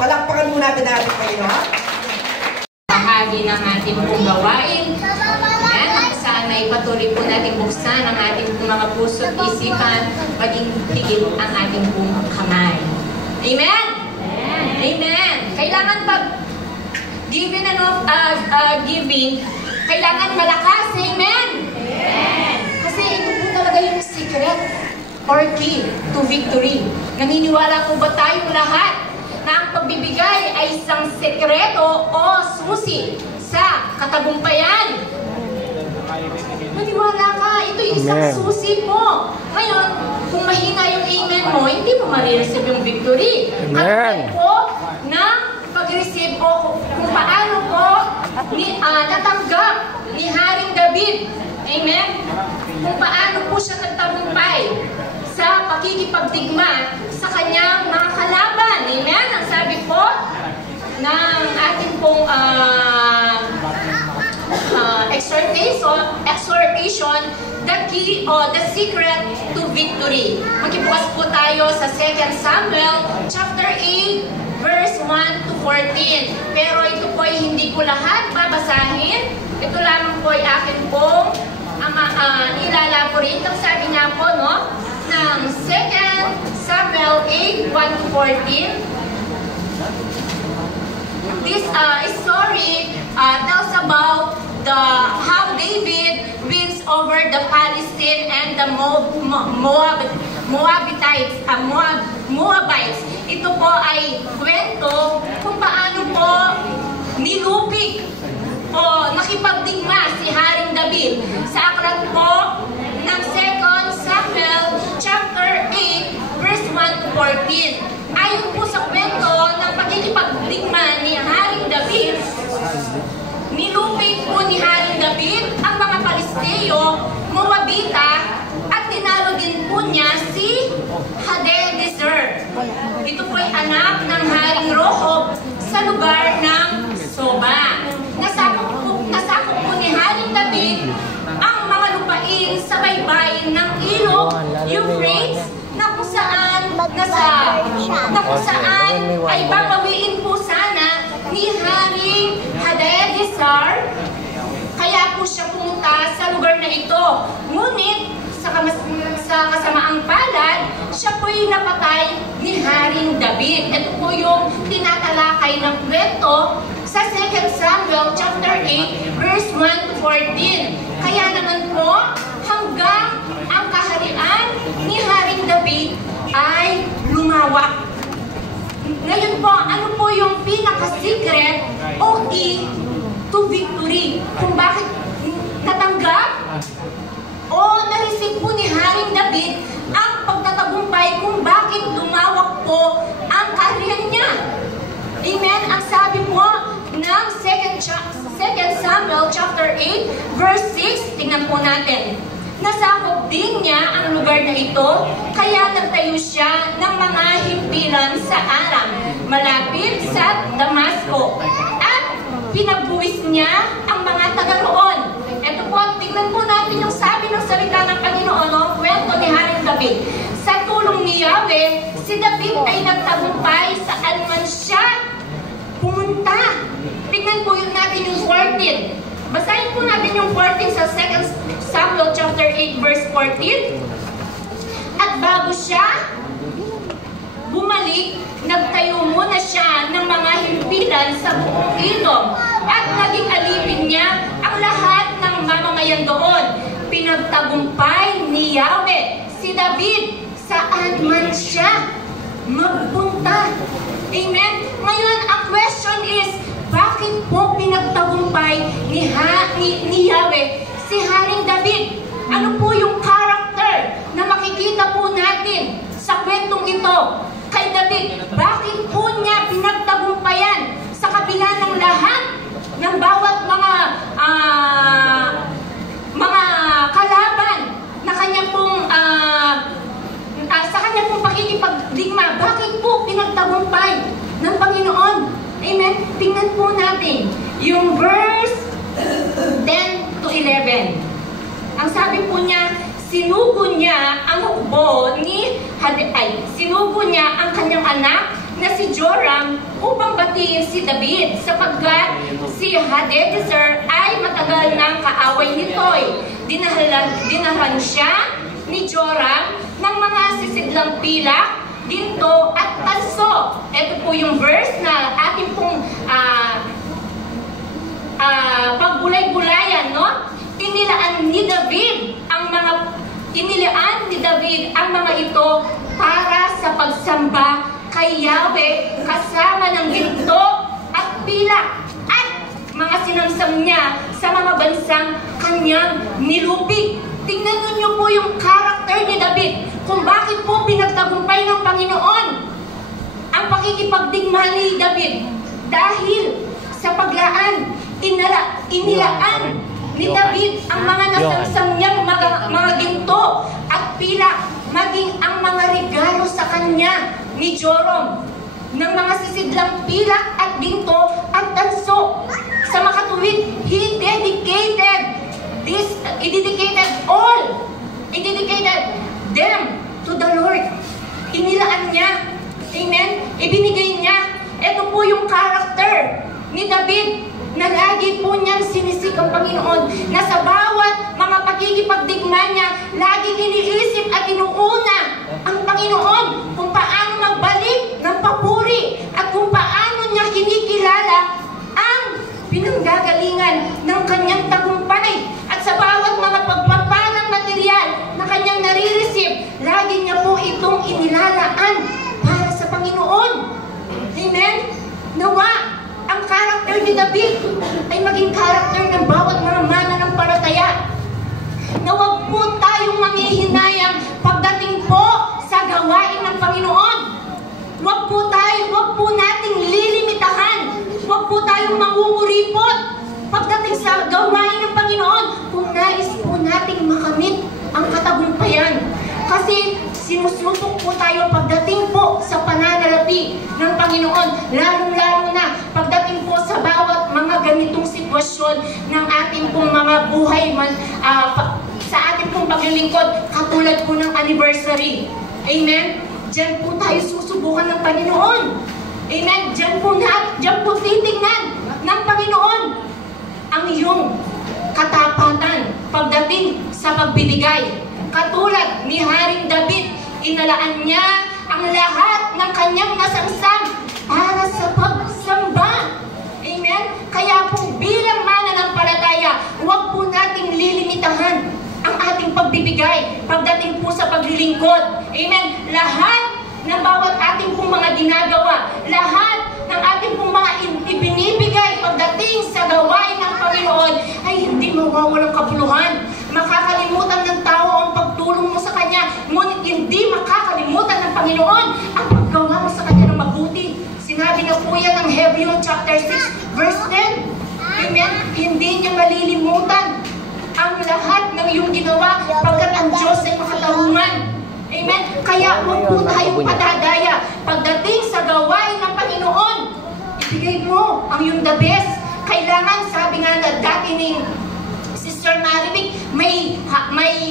Palakpakan muna natin natin Panginoon. Bahagi ng ating pong gawain. Yan, sana ipatuloy po natin buksan ang ating mga puso at isipan, maging higit ang ating pong kamay. Amen? Amen. Kailangan pag giving giving, kailangan malakas. Amen? Amen. Kasi ito po talaga yung secret or key to victory. Naniniwala po ba tayong lahat na ang pagbibigay ay isang sekreto o susi sa katagumpayan? Maniwala ka, ito yung isang susi mo. Ngayon, kung mahina yung amen mo, hindi mo marireceive yung victory. At po na pag-receive o kung paano po natanggap ni Haring David. Amen? Kung paano po siya nagtagumpay sa pakikipagdigma sa kanyang mga kalaban. Amen? Ang sabi po ng ating pong exhortation, the key o the secret to victory. Magkibukas po tayo sa 2 Samuel chapter 8 verse 1 to 14. Pero ito po ay hindi ko lahat babasahin. Ito lamang po ay akin pong ilalaborate. Ang sabi nga po ng 2 Samuel 8 1 to 14. This story tells about how David wins over the Palestine and the Moabites. Ito po ay kwento kung paano po nilupig o nakipagdigma si Haring David sa aklat po ng 2 Samuel chapter 8 verse 1 to 14. Ayon po sa kwento ng pagkikipagdigma ni Haring David, nilupig po ni Haring David ang mga Palisteo, Moabita, at tinalo din po niya si Hadadezer. Ito po ay anak ng Haring Rehob sa lugar ng Soba. Nasakop po ni Haring David ang mga lupain sa baybayin ng ilog Euphrates na kung saan ay babawiin po sana ni Haring Hadadezer. Kaya po siya pumunta sa lugar na ito. Ngunit sa kasamaang palad, siya po'y napatay ni Haring David. Ito po yung tinatalakay ng kwento sa 2 Samuel chapter 8 verse 1 to 14. Kaya naman po, hanggang ang kaharian ni Haring David ay lumawak. Ngayon po, ano po yung pinaka-secret o key to victory? Kung bakit natanggap o na-receive po ni Haring David ang pagtatagumpay kung bakit lumawak po ang kaharian niya. Amen? Ang sabi po ng 2 Samuel chapter 8 verse 6, tingnan po natin. Nasakop din niya ang lugar na ito, kaya nagtayo siya ng mga himpilan sa Aram, malapit sa Damasco. At pinabuwis niya ang mga taga roon. Ito po, tignan po natin yung sabi ng salita ng Panginoon, kwento ni Haring David. Sa tulong ni Yahweh, si David ay nagtagumpay saan man siya pumunta. Tignan po yun natin yung 14. Basahin po natin yung 14 sa 2 Samuel chapter 8 verse 14. At bago siya bumalik, nagtayo muna siya ng mga himpilan sa buong ilog at naging alipin niya ang lahat ng mamamayan doon. Pinagtagumpay ni Yahweh si David saan man siya magpunta. Amen? Ngayon, ang question is, bakit po pinagtagumpay ni Yahweh si Haring David? Ano po yung character na makikita po natin sa kwentong ito kay David? Bakit po niya pinagtagumpayan sa kabila ng lahat ng bawat mga kalaban na kanya pong sa kanya pong pakikipagdigma? Bakit po pinagtagumpay ng Panginoon? Amen? Tingnan po natin yung verse 10 to 11. Ang sabi po niya, sinugo niya ang hukbo sinugo niya ang kanyang anak na si Joram upang batiin si David sapagkat si Hadadezer ay matagal ng kaaway nito'y. Dinahan siya ni Joram ng mga sisidlang pilak, ginto at tanso. Ito po yung verse na ating pong pagbulay-bulayan, no? Inilaan ni David ang mga ito para sa pagsamba kay Yahweh kasama ng ginto at pilak at mga sinamsam niya sa mga bansang kanyang nilupig. Tingnan niyo po yung karakter ni David kung bakit po pinagtagumpay ng Panginoon ang pakikipagdigma ni David. Dahil sa paglaan, inilaan ni David ang mga nasamsam niyang mga ginto at pilak, maging ang mga regalo sa kanya ni Joram ng mga sisidlang pilak at ginto at tanso. Sa makatuwid, he dedicated them to the Lord. Inilaan niya. Amen? Ibinigay niya. Ito po yung character ni David na lagi po niyang sinisik ang Panginoon, na sa bawat mga pagkikipagdigma niya, laging iniisip at inuuna ang Panginoon kung paano magbalik ng papuri at kung paano niya kinikilala ang pinanggagalingan ng kanyang tagumpay. At sa bawat mga pagpapalang material na kanyang nare-receive, lagi niya po itong inilalaan para sa Panginoon. Amen? Nawa, ang karakter ni David ay maging karakter ng bawat mga mananampalataya. Na huwag po tayong manghihinayang pagdating po sa gawain ng Panginoon. Huwag po nating lilimitahan. Huwag po tayong mangunguripot pagdating sa gawain ng Panginoon kung nais po nating makamit ang katagumpayan. Kasi sinusubok po tayo pagdating po sa pananalapi ng Panginoon, lalong-lalo na pagdating po sa bawat mga ganitong sitwasyon ng ating pong mga buhay sa ating pong paglilingkod, katulad po ng anniversary. Amen? Diyan po tayo susubukan ng Panginoon. Amen? Diyan po titingnan ng Panginoon ang iyong katapatan pagdating sa pagbibigay. Katulad ni Haring David, inalaan niya ang lahat ng kanyang nasamsam para sa pagsamba. Amen? Kaya po bilang mananampalataya, huwag po nating lilimitahan ang ating pagbibigay pagdating po sa paglilingkod. Amen? Lahat ng bawat ating pong mga ginagawa, lahat ng ating pong mga ibinibigay pagdating sa gawain ng Panginoon ay hindi mawawalang kabuluhan. Makakalimutan ng tao ang pagtulong mo sa Kanya, ngunit hindi makakalimutan ng Panginoon ang paggawa mo sa Kanya ng mabuti. Sinabi na po yan ng Hebrews chapter 6 verse 10. Amen? Hindi niya malilimutan ang lahat ng iyong ginawa pagkat ang Diyos ay makatarungan. Amen? Kaya huwag po tayong padadaya. Pagdating sa gawain ng Panginoon, ibigay mo ang iyong the best. Kailangan, sabi nga na dati ni Sister Maribik, may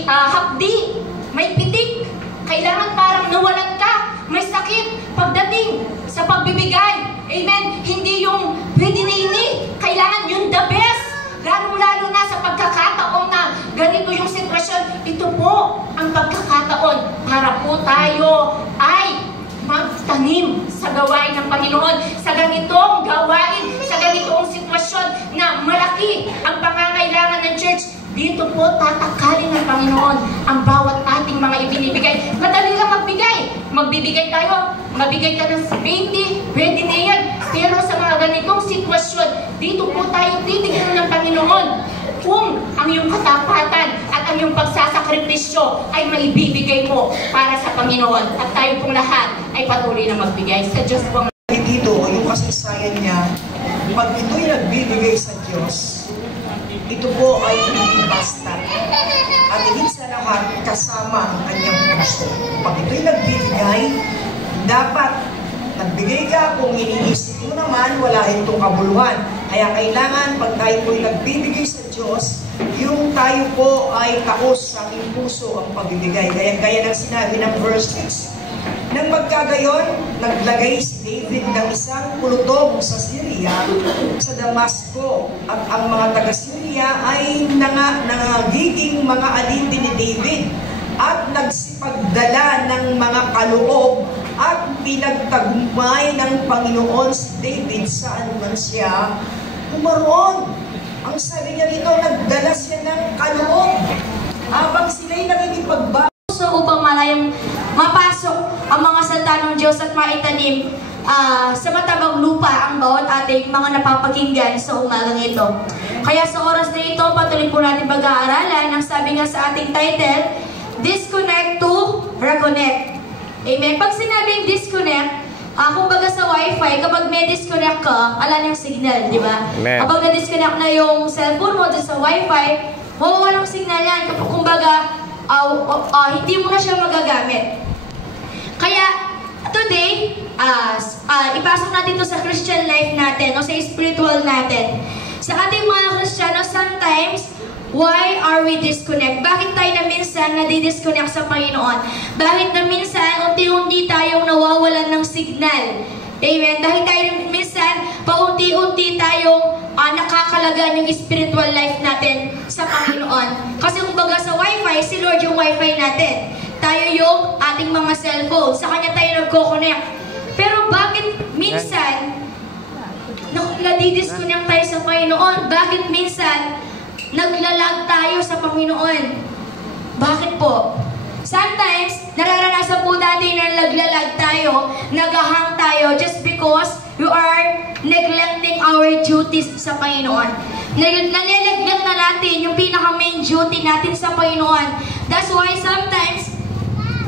hapdi, may pitik. Kailangan parang nawalan ka, may sakit pagdating sa pagbibigay. Amen? Hindi yung pwede nini. Kailangan yung the best. Lalo-lalo na sa pagkakataon na ganito yung sitwasyon. Ito po ang pagkakataon para po tayo ay magtanim sa gawain ng Panginoon. Sa ganitong gawain, sa ganitong sitwasyon na malaki ang pangangailangan ng church, dito po tatakalin ng Panginoon ang bawat ating mga ibinibigay. Madali lang magbigay. Magbibigay tayo, mabigay ka ng 20, pwede na yan. Pero sa mga ganitong sitwasyon, dito po tayo titignan ng Panginoon kung ang iyong katapatan at ang iyong pagsasakripisyo ay maibibigay mo para sa Panginoon. At tayo pong lahat ay patuloy na magbigay. Sa Diyos po. Dito, yung kasaysayan niya, pag ito'y nagbibigay sa Diyos, ito po ay hindi basta. At higit sa lahat, kasama ang kanyang puso. Pag ito'y nagbibigay, dapat nagbigay ka kung iniisip mo naman, wala itong kabuluhan. Kaya kailangan, pag tayo po'y nagbibigay sa Diyos, yung tayo po ay taos sa ating puso ang pagbibigay. Gaya ng sinabi ng verse 6, Nang magkagayon, naglagay si David ng isang pulutong sa Syria, sa Damasco, at ang mga taga-Syria ay nangagiging mga alipin ni David at nagsipagdala ng mga kaloob at pinagtagumpay ng Panginoon si David saan man siya pumaroon. Ang sabi niya rito, nagdala siya ng kaloob habang sila'y nakikipagbago upang malayang mapasok ang mga salita ng Diyos at maitanim sa matabang lupa ang bawat ating mga napapakinggan sa umagang ito. Kaya sa oras na ito, patuloy po natin pag-aaralan. Ang sabi nga sa ating title, Disconnect to Reconnect. Amen. Pag sinabing disconnect, kumbaga sa wifi, kapag may disconnect ka, alam yung signal, di ba? Kapag na-disconnect na yung cellphone mo dun sa wifi, mawawalang signal yan. Kumbaga, hindi mo na siya magagamit. Kaya, today, ipasok natin ito sa Christian life natin, o sa spiritual natin. Sa ating mga Kristiyano, sometimes, why are we disconnect? Bakit tayo na minsan nadidisconnect sa Panginoon? Bakit na minsan unti-unti tayong nawawalan ng signal? Amen? Dahil tayo minsan paunti-unti tayong nakakalagan yung spiritual life natin sa Panginoon. Kasi kumbaga sa wifi, si Lord yung wifi natin. Tayo yung ating mga cellphone. Sa Kanya tayo nagko-connect. Pero bakit minsan nadidisconnect tayo sa Panginoon? Bakit minsan naglalag tayo sa Panginoon? Bakit po? Sometimes, nararanasan po natin na naglalag tayo, nagahang tayo just because we are neglecting our duties sa Panginoon. Naliliglag na natin yung pinaka-main duty natin sa Panginoon. That's why sometimes,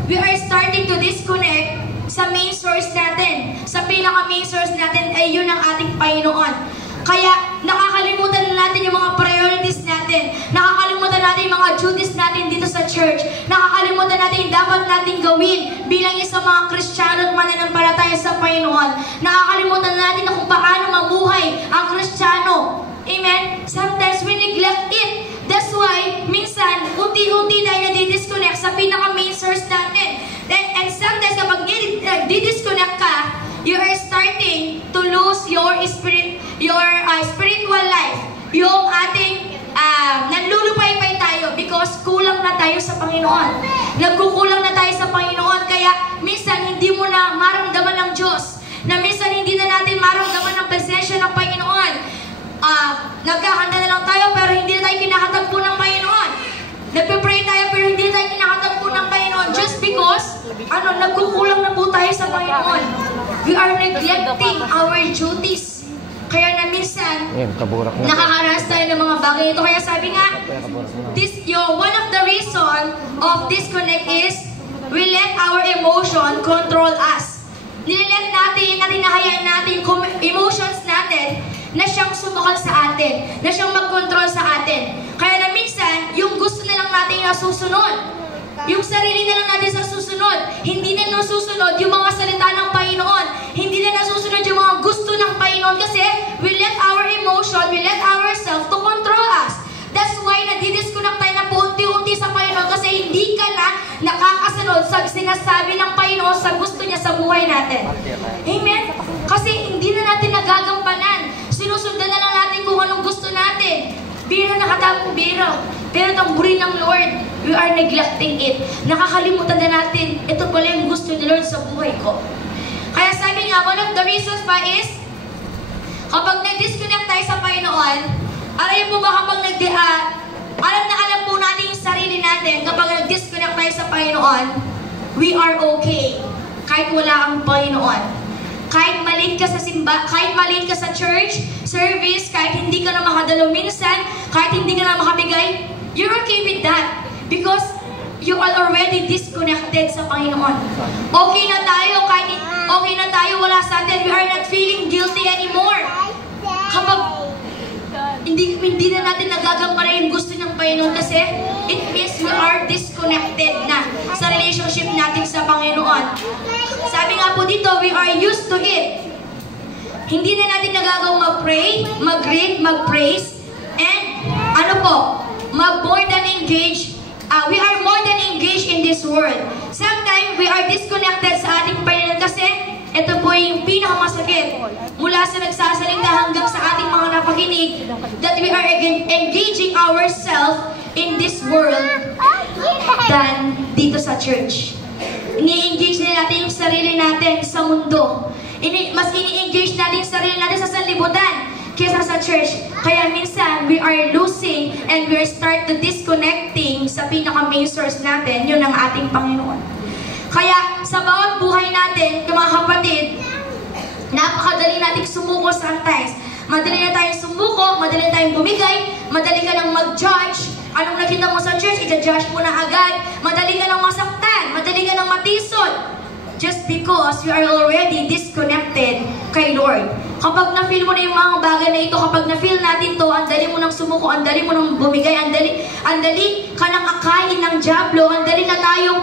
we are starting to disconnect sa main source natin. Sa pinaka-main source natin ay yun ang ating Panginoon. Kaya nakakalimutan na natin yung mga priorities natin. Nakakalimutan natin yung mga duties natin dito sa church. Nakakalimutan natin yung dapat natin gawin bilang isang mga Kristiyano at mananampalataya sa Panginoon. Nakakalimutan na natin na kung paano mabuhay ang Kristiyano. Amen? Sometimes we neglect it. That's why, minsan, unti-unti tayo nadidisconnect sa pinaka-main source natin. And sometimes, kapag nadidisconnect ka, you are starting to lose your spiritual life. Yung ating nanlulupay-pay tayo because kulang na tayo sa Panginoon. Nagkukulang na tayo sa Panginoon, kaya minsan hindi mo na maramdaman ng Diyos. Na minsan hindi na natin maramdaman ng presensya ng Panginoon. Nagkahanda na lang tayo pero hindi na tayo kinakatagpo ng Panginoon. Nagpe-pray tayo pero hindi na tayo kinakatagpo ng Panginoon just because nagkukulang na po tayo sa Panginoon. We are neglecting our duties. Kaya na minsan, nakakaranas tayo ng mga bagay ito. Kaya sabi nga, one of the reason of disconnect is we let our emotion control us. Nilet natin, nahayaan natin yung emotions natin na siyang sumakal sa atin, na siyang mag-control sa atin. Kaya na minsan, yung gusto na lang natin na susunod. Yung sarili na lang natin sa susunod. Hindi na nasusunod yung mga salita ng Panginoon. Hindi na nasusunod yung mga gusto ng Panginoon kasi we let our emotion, we let ourselves to control us. That's why nadidisconnect tayo na unti-unti sa Panginoon kasi hindi ka na nakakasunod sa sinasabi ng Panginoon sa gusto niya sa buhay natin. Amen? Kasi hindi na natin nagagampanan. Sinusundan na lang natin kung anong gusto natin. Biro nakatapong biro. Pero tamburin ng Lord, we are neglecting it. Nakakalimutan na natin, ito pala yung gusto ni Lord sa buhay ko. Kaya sabi nga, one of the reasons pa is, kapag nag-disconnect tayo sa Panginoon, alam po ba kapag alam po natin yung sarili natin, kapag nag-disconnect tayo sa Panginoon, we are okay. Kahit wala ang Panginoon. Kahit malate ka sa kahit malate ka sa church, service, kahit hindi ka na makadalo minsan, kahit hindi ka na makabigay, you're okay with that. Because you are already disconnected sa Panginoon. Okay na tayo, kahit okay na tayo, wala sa atin, we are not feeling guilty anymore. Kapag hindi na natin nagagampanan yung gusto ng Panginoon kasi it means we are disconnected na sa relationship natin sa Panginoon. Sabi nga po dito, we are used to it. Hindi na natin nagagawang mag-pray, mag-read, mag-praise, and more than engaged. We are more than engaged in this world. Sometimes we are disconnected sa ating Panginoon kasi ito po yung pinakamasakit mula sa nagsasalita hanggang sa ating mga napakinig that we are engaging ourselves in this world than dito sa church. Ini-engage na natin yung sarili natin sa mundo. Mas ini-engage natin yung sarili natin sa sanlibutan kaysa sa church. Kaya minsan, we are losing and we are start to disconnecting sa pinaka-main source natin, yun ang ating Panginoon. Kaya sa bawat buhay natin, mga kapatid, napakadali nating sumuko sometimes. Madali na tayong sumuko, madali na tayong bumigay, madali ka nang mag-judge. Anong nakita mo sa church, i-judge mo na agad. Madali ka nang masaktan, madali ka nang matisod. Just because you are already disconnected kay Lord. Kapag na-feel mo na yung mga bagay na ito, kapag na-feel natin to, ang dali mo nang sumuko, ang dali mo nang bumigay, ang dali ka nang akain ng dyablo, ang dali na tayong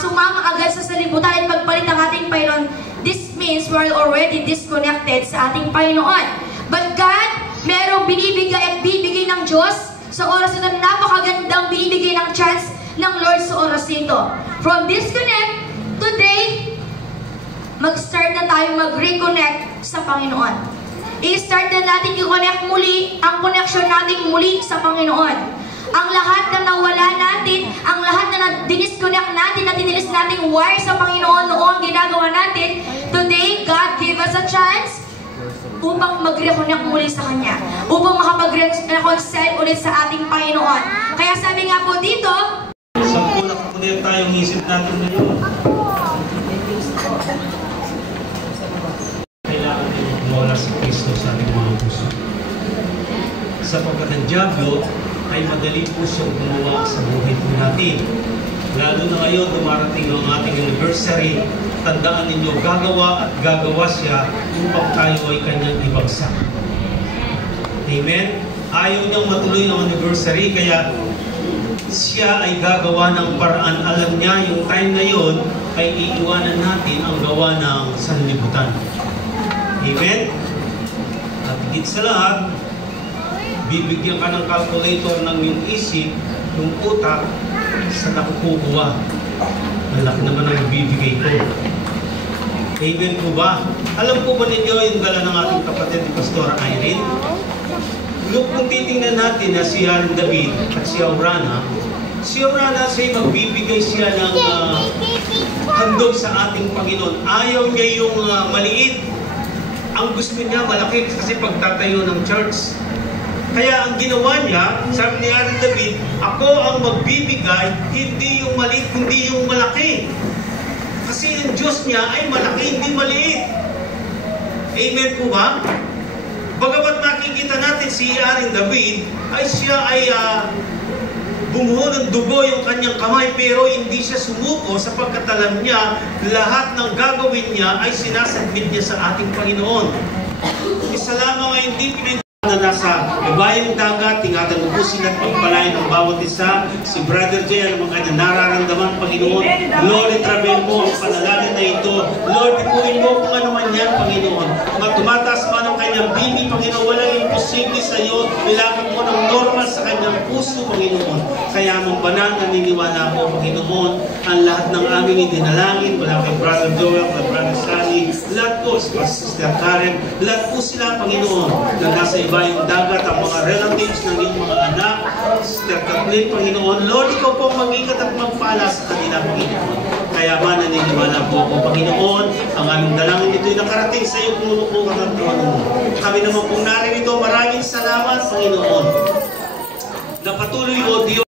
sumama agad sa salibutan at pagpalit ng ating Panginoon. This means we are already disconnected sa ating Panginoon. But God, merong binibigay at bibigay ng Diyos sa oras ito, napakagandang binibigay ng chance ng Lord sa oras ito. From disconnect, today, mag-start na tayo mag-reconnect sa Panginoon. I-start na natin i-connect muli ang connection natin muli sa Panginoon. Ang lahat na nawala natin, ang lahat na dinisconnect natin, na tinilis nating wire sa Panginoon noong ginagawa natin, today, God gave us a chance upang mag-reconnect muli sa Kanya. Upang makapag-reconcile ulit sa ating Panginoon. Kaya sabi nga po dito, sa punak po din tayong isip natin ngayon. Kailangan din mawala si Kristo sa ating mga puso. Sapagkat ang dyablo ay madali po siyang gumawa sa buhay po natin. Lalo na ngayon, dumarating ang ating anniversary. Tandaan ninyo, gagawa at gagawa siya upang tayo ay kanyang ibagsak. Amen? Ayaw niyang matuloy ang anniversary, kaya siya ay gagawa ng paraan. Alam niya, yung time na yun ay iiwanan natin ang gawa ng sanlibutan. Amen? At higit sa lahat, bibigyan ka ng calculator ng iyong isip, yung utak, sa nakukuha. Ang laki naman ang ibibigay ko. Amen po ba? Alam po ba ninyo yung dala ng ating kapatid ni Pastor Irene? Kung titingnan natin na si Haring David at si Aurana siya magbibigay siya ng handog sa ating Panginoon. Ayaw niya yung maliit. Ang gusto niya malaki kasi pagtatayo ng church. Kaya ang ginawa niya, sabi ni Haring David, ako ang magbibigay, hindi yung maliit, hindi yung malaki. Kasi yung Diyos niya ay malaki, hindi maliit. Amen po ba? Bagamat nakikita natin si Haring David, ay siya ay bumuho ng dugo yung kanyang kamay, pero hindi siya sumuko sapagkat alam niya, lahat ng gagawin niya ay sinasubmit niya sa ating Panginoon. Isa lamang ay hindi na nasa ibayang dagat, tingatan mo po sila at pagpalain ng bawat isa. Si Brother Jay, alam ang kanyang nararamdaman, Panginoon. Lord, itravel mo ang panalangin na ito. Lord, ipunin mo kung ano man yan, Panginoon. Kung tumataas man ang kanyang bibi, Panginoon, walang imposible sa iyo. Ilakad mo ng normal sa kanyang puso, Panginoon. Kaya mong banal, naniniwala ko, Panginoon, ang lahat ng aming idinalangin, wala kay Brother Joel, kay Brother Sally, lahat po, si Sister Karen, lahat po sila, Panginoon, na nasa iba yung dagat, ang mga relatives ng iyong mga anak, Sister Kathleen, Panginoon. Lord, ikaw po mag-ingat at magpala sa kanila, Panginoon. Kaya ba naniniwala po ako, Panginoon, ang aming dalangin ito'y nakarating sa iyo kung lulukukan ng trono mo. Kami naman pong naririto, maraming salamat, Panginoon. Na patuloy, O Diyos,